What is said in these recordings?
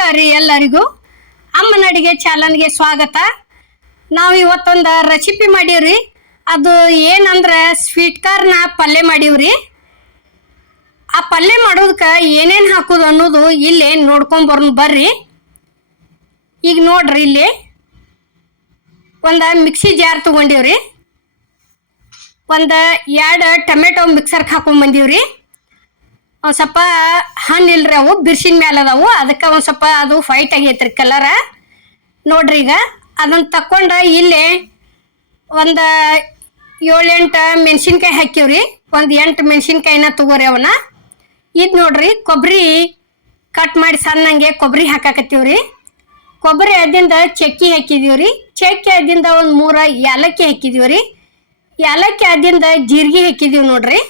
ನಮಸ್ಕಾರ ರೀ ಎಲ್ಲರಿಗೂ. ಅಮ್ಮನ ಅಡಿಗೆ ಚಾನಲ್ಗೆ ಸ್ವಾಗತ. ನಾವು ಇವತ್ತೊಂದು ರೆಸಿಪಿ ಮಾಡೀವ್ರಿ. ಅದು ಏನಂದ್ರೆ ಸ್ವೀಟ್ ಕಾರ್ನ ಪಲ್ಯ ಮಾಡೀವ್ರಿ. ಆ ಪಲ್ಯ ಮಾಡೋದಕ್ಕೆ ಏನೇನು ಹಾಕೋದು ಅನ್ನೋದು ಇಲ್ಲಿ ನೋಡ್ಕೊಂಬರ್ ಬರ್ರಿ. ಈಗ ನೋಡ್ರಿ ಇಲ್ಲಿ. ಒಂದು ಮಿಕ್ಸಿ ಜಾರ್ ತೊಗೊಂಡೀವ್ರಿ. ಒಂದು ಎರಡು ಟೊಮೆಟೊ ಮಿಕ್ಸರ್ಗೆ ಹಾಕೊಂಡ್ಬಂದೀವ್ರಿ ಒಂದು ಸ್ವಲ್ಪ ಹಣ್ಣು ಇಲ್ರಿ ಅವು, ಬಿರ್ಸಿನ ಮೇಲೆ ಅದಾವು. ಅದಕ್ಕೆ ಒಂದು ಸ್ವಲ್ಪ ಅದು ಫೈಟ್ ಆಗೈತ್ರಿ ಕಲರ ನೋಡ್ರಿ ಈಗ. ಅದನ್ನ ತಕ್ಕೊಂಡ ಇಲ್ಲಿ ಒಂದು ಏಳೆಂಟು ಮೆಣಸಿನ್ಕಾಯಿ ಹಾಕಿವ್ರಿ ಒಂದು ಎಂಟು ಮೆಣಸಿನ್ಕಾಯಿನ ತಗೋರಿ ಅವನ್ನ. ಇದು ನೋಡ್ರಿ ಕೊಬ್ಬರಿ ಕಟ್ ಮಾಡಿ ಸಣ್ಣಂಗೆ ಕೊಬ್ಬರಿ ಹಾಕಾಕತ್ತೀವ್ರಿ. ಕೊಬ್ಬರಿ ಅದಿಂದ ಚಕ್ಕಿ ಹಾಕಿದೀವ್ರಿ. ಚಕ್ಕಿ ಅದಿಂದ ಒಂದು ಮೂರ ಏಲಕ್ಕಿ ಹಾಕಿದೀವ್ರಿ. ಏಲಕ್ಕಿ ಅದಿಂದ ಜೀರಿಗೆ ಹಾಕಿದೀವಿ ನೋಡ್ರಿ.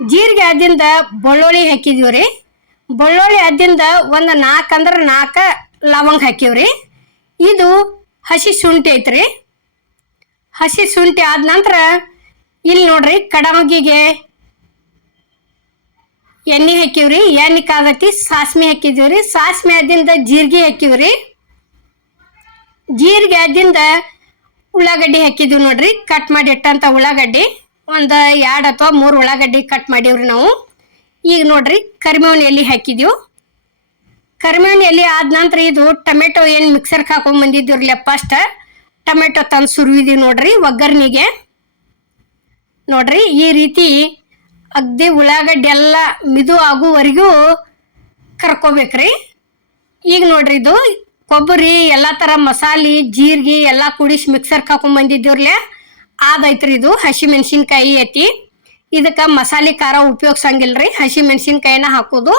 ಜೀರಿಗೆ ಅದಿಂದ ಬೆಳ್ಳುಳ್ಳಿ ರೀ. ಬೆಳ್ಳುಳ್ಳಿ ಅದಿಂದ ಒಂದು ನಾಲ್ಕು ಅಂದ್ರೆ ನಾಲ್ಕು ಲವಂಗ ಹಾಕಿವ್ರಿ. ಇದು ಹಸಿ ಶುಂಠಿ ಐತ್ರಿ. ಹಸಿ ಶುಂಠಿ ಆದ ನಂತರ ಇಲ್ಲಿ ನೋಡ್ರಿ ಕಡಮಗಿಗೆ ಎಣ್ಣೆ ಹಾಕಿವ್ರಿ. ಎಣ್ಣೆ ಕಾಗತಿ ಸಾಸ್ಮೆ ಹಾಕಿದೀವ್ರಿ ಸಾಸ್ಮೆ ಅದಿಂದ ಜೀರಿಗೆ ಹಾಕಿವ್ರಿ. ಜೀರಿಗೆ ಅದಿಂದ ಉಳ್ಳಾಗಡ್ಡಿ ಹಾಕಿದೀವಿ ನೋಡ್ರಿ. ಕಟ್ ಮಾಡಿ ಇಟ್ಟಂತ ಉಳ್ಳಾಗಡ್ಡಿ. ಒಂದು ಎರಡು ಅಥವಾ ಮೂರು ಉಳ್ಳಾಗಡ್ಡಿ ಕಟ್ ಮಾಡೀವ್ರಿ ನಾವು. ಈಗ ನೋಡ್ರಿ ಕರಿಬೇವಿನ ಎಲೆ ಹಾಕಿದೀವಿ ಕರಿಬೇವಿನ ಎಲೆ ಆದ ನಂತರ ಇದು ಟೊಮೆಟೊ ಏನು ಮಿಕ್ಸರ್ಗೆ ಹಾಕೊಂಡ್ ಬಂದಿದ್ದೀವ್ರಲ್ಲ ಫಸ್ಟ್ ಟೊಮೆಟೊ ತಂದು ಸುರಿದೀವಿ ನೋಡ್ರಿ ಒಗ್ಗರ್ನಿಗೆ ನೋಡ್ರಿ, ಈ ರೀತಿ ಅಗ್ದಿ ಉಳ್ಳಾಗಡ್ಡಿ ಎಲ್ಲ ಮಿದು ಆಗುವವರೆಗೂ ಕರ್ಕೋಬೇಕ್ರಿ. ಈಗ ನೋಡ್ರಿ ಇದು ಕೊಬ್ಬರಿ, ಎಲ್ಲ ಥರ ಮಸಾಲೆ, ಜೀರಿಗೆ ಎಲ್ಲ ಕುಡಿಸಿ ಮಿಕ್ಸರ್ ಹಾಕೊಂಡ್ ಬಂದಿದ್ದೀವ್ರಲೆ ಆದೈತ್ರಿ ಇದು ಹಸಿ ಮೆಣಸಿನ್ಕಾಯಿ ಐತಿ. ಇದಕ್ಕೆ ಮಸಾಲೆ ಖಾರ ಉಪಯೋಗಿಸಂಗಿಲ್ರಿ. ಹಸಿ ಮೆಣಸಿನ್ಕಾಯಿನ ಹಾಕೋದು.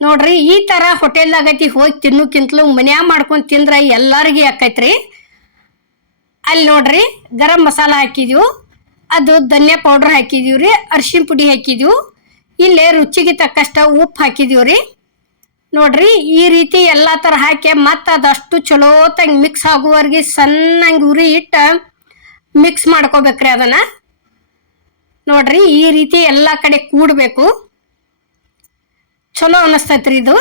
ನೋಡ್ರಿ, ಈ ಥರ ಹೋಟೆಲ್ದಾಗತಿ ಹೋಗಿ ತಿನ್ನೋಕ್ಕಿಂತಲೂ ಮನ್ಯಾಗ ಮಾಡ್ಕೊಂಡು ತಿಂದ್ರೆ ಎಲ್ಲರಿಗೆ ಯಾಕೈತ್ರಿ? ಅಲ್ಲಿ ನೋಡ್ರಿ, ಗರಂ ಮಸಾಲ ಹಾಕಿದೀವಿ ಅದು ಧನ್ಯ ಪೌಡರ್ ಹಾಕಿದೀವಿ ರೀ ಅರ್ಶಿಣ ಪುಡಿ ಹಾಕಿದೀವಿ ಇಲ್ಲೇ ರುಚಿಗೆ ತಕ್ಕಷ್ಟ ಉಪ್ಪು ಹಾಕಿದೀವಿ ರೀ. ನೋಡ್ರಿ, ಈ ರೀತಿ ಎಲ್ಲ ಥರ ಹಾಕಿ ಮತ್ತು ಅದಷ್ಟು ಚಲೋತಂಗೆ ಮಿಕ್ಸ್ ಆಗುವವರೆಗೆ ಸಣ್ಣಂಗೆ ಉರಿ ಇಟ್ಟು ಮಿಕ್ಸ್ ಮಾಡ್ಕೋಬೇಕ್ರಿ ಅದನ್ನ. ನೋಡ್ರಿ, ಈ ರೀತಿ ಎಲ್ಲ ಕಡೆ ಕೂಡಬೇಕು. ಚಲೋ ಅನ್ನಿಸ್ತೈತ್ರಿ ಇದು.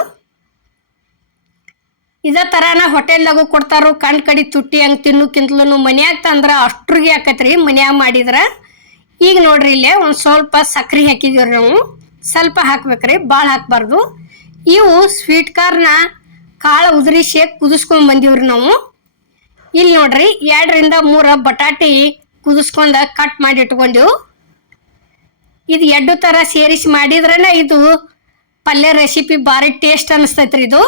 ಇದೇ ಥರನ ಹೋಟೆಲ್ದಾಗೂ ಕೊಡ್ತಾರು, ಕಣ್ ಕಡಿ ತುಟ್ಟಿ ಹಂಗೆ ತಿನ್ನೋಕ್ಕಿಂತಲೂ ಮನ್ಯಾಗ ತಂದ್ರೆ ಅಷ್ಟ್ರಿಗೆ ಹಾಕತ್ರಿ ಮನ್ಯಾಗ ಮಾಡಿದ್ರೆ. ಈಗ ನೋಡ್ರಿ ಇಲ್ಲೇ ಒಂದು ಸ್ವಲ್ಪ ಸಕ್ರೆ ಹಾಕಿದೀವಿ ನಾವು. ಸ್ವಲ್ಪ ಹಾಕ್ಬೇಕ್ರಿ ಭಾಳ ಹಾಕ್ಬಾರ್ದು. ಇವು ಸ್ವೀಟ್ ಕಾರ್ನ ಕಾಳು ಉದುರಿಸಿ ಕುದಿಸ್ಕೊಂಡ್ ಬಂದೀವ್ರಿ ನಾವು. ಇಲ್ಲಿ ನೋಡ್ರಿ, ಎರಡರಿಂದ ಮೂರ ಬಟಾಟಿ ಕುದಿಸ್ಕೊಂಡ ಕಟ್ ಮಾಡಿ ಇಟ್ಕೊಂಡೆವು ಇದು ಎಡ್ಡು ಥರ ಸೇರಿಸಿ ಮಾಡಿದ್ರೇನೆ ಇದು ಪಲ್ಯ ರೆಸಿಪಿ ಭಾರಿ ಟೇಸ್ಟ್ ಅನಿಸ್ತೈತ್ರಿ ಇದು.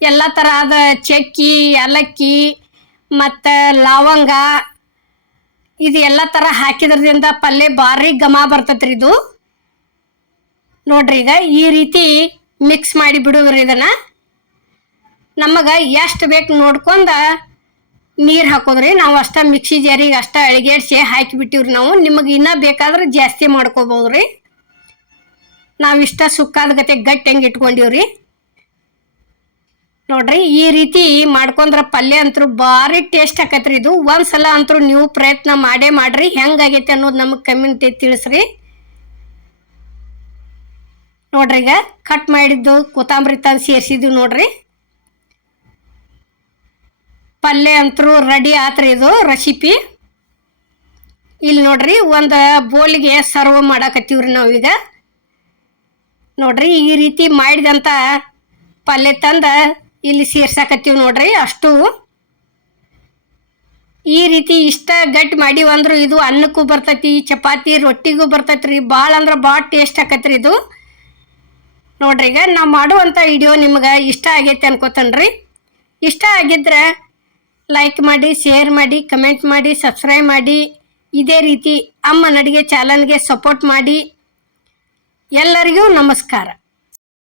ಎಲ್ಲ ಥರ ಆದ ಚಕ್ಕಿ, ಏಲಕ್ಕಿ ಮತ್ತು ಲವಂಗ ಇದು ಎಲ್ಲ ಥರ ಹಾಕಿದ್ರದಿಂದ ಪಲ್ಯ ಭಾರಿ ಘಮ ಬರ್ತೈತ್ರಿ ಇದು. ನೋಡ್ರಿ ಈಗ ಈ ರೀತಿ ಮಿಕ್ಸ್ ಮಾಡಿ ಬಿಡುವ್ರಿ ಇದನ್ನ. ನಮಗೆ ಎಷ್ಟು ಬೇಕು ನೋಡ್ಕೊಂಡ ನೀರು ಹಾಕೋದ್ರಿ. ನಾವು ಅಷ್ಟ ಮಿಕ್ಸಿ ಜಾರಿಗೆ ಅಷ್ಟ ಅಳಿಗೇಡ್ಸಿ ಹಾಕಿಬಿಟ್ಟಿವ್ರಿ ನಾವು. ನಿಮಗೆ ಇನ್ನೂ ಬೇಕಾದ್ರೆ ಜಾಸ್ತಿ ಮಾಡ್ಕೋಬೋದ್ರಿ. ನಾವು ಇಷ್ಟ ಸುಕ್ಕಾದ ಗತೆ ಗಟ್ಟಿ ಹೆಂಗೆ ಇಟ್ಕೊಂಡಿವ್ರಿ. ನೋಡ್ರಿ, ಈ ರೀತಿ ಮಾಡ್ಕೊಂಡ್ರ ಪಲ್ಯ ಅಂತೂ ಭಾರಿ ಟೇಸ್ಟ್ ಆಕತ್ರಿ ಇದು. ಒಂದ್ಸಲ ಅಂತೂ ನೀವು ಪ್ರಯತ್ನ ಮಾಡೇ ಮಾಡ್ರಿ. ಹೆಂಗಾಗೈತೆ ಅನ್ನೋದು ನಮಗೆ ಕಮ್ಯುನಿಟಿ ತಿಳಿಸ್ರಿ. ನೋಡ್ರಿ ಈಗ ಕಟ್ ಮಾಡಿದ್ದು ಕೊತ್ತಂಬರಿ ತಂದು ಸೇರಿಸಿದ್ವಿ ನೋಡ್ರಿ. ಪಲ್ಯ ಅಂತರೂ ರೆಡಿ ಆತ್ರಿ ಇದು ರೆಸಿಪಿ ಇಲ್ಲಿ ನೋಡ್ರಿ ಒಂದು ಬೋಲಿಗೆ ಸರ್ವ್ ಮಾಡಾಕತ್ತೀವ್ರಿ ನಾವೀಗ. ನೋಡ್ರಿ ಈ ರೀತಿ ಮಾಡಿದಂಥ ಪಲ್ಯ ತಂದು ಇಲ್ಲಿ ಸೇರ್ಸಾಕತ್ತೀವಿ ನೋಡ್ರಿ ಅಷ್ಟು. ಈ ರೀತಿ ಇಷ್ಟ ಗಟ್ಟಿ ಮಾಡಿ ಅಂದ್ರೆ ಇದು ಅನ್ನಕ್ಕೂ ಬರ್ತೈತಿ, ಚಪಾತಿ ರೊಟ್ಟಿಗೂ ಬರ್ತೈತ್ರಿ ಭಾಳ ಅಂದ್ರೆ ಭಾಳ ಟೇಸ್ಟ್ ಆಕತ್ರಿ ಇದು. ನೋಡ್ರಿ ಈಗ ನಾವು ಮಾಡುವಂಥ ವಿಡಿಯೋ ನಿಮ್ಗೆ ಇಷ್ಟ ಆಗೈತೆ ಅನ್ಕೋತನ್ರಿ. ಇಷ್ಟ ಆಗಿದ್ರೆ ಲೈಕ್ ಮಾಡಿ ಶೇರ್ ಮಾಡಿ ಕಮೆಂಟ್ ಮಾಡಿ ಸಬ್ಸ್ಕ್ರೈಬ್ ಮಾಡಿ. ಇದೇ ರೀತಿ ಅಮ್ಮನ ಅಡುಗೆ ಚಾನಲ್ಗೆ ಸಪೋರ್ಟ್ ಮಾಡಿ. ಎಲ್ಲರಿಗೂ ನಮಸ್ಕಾರ.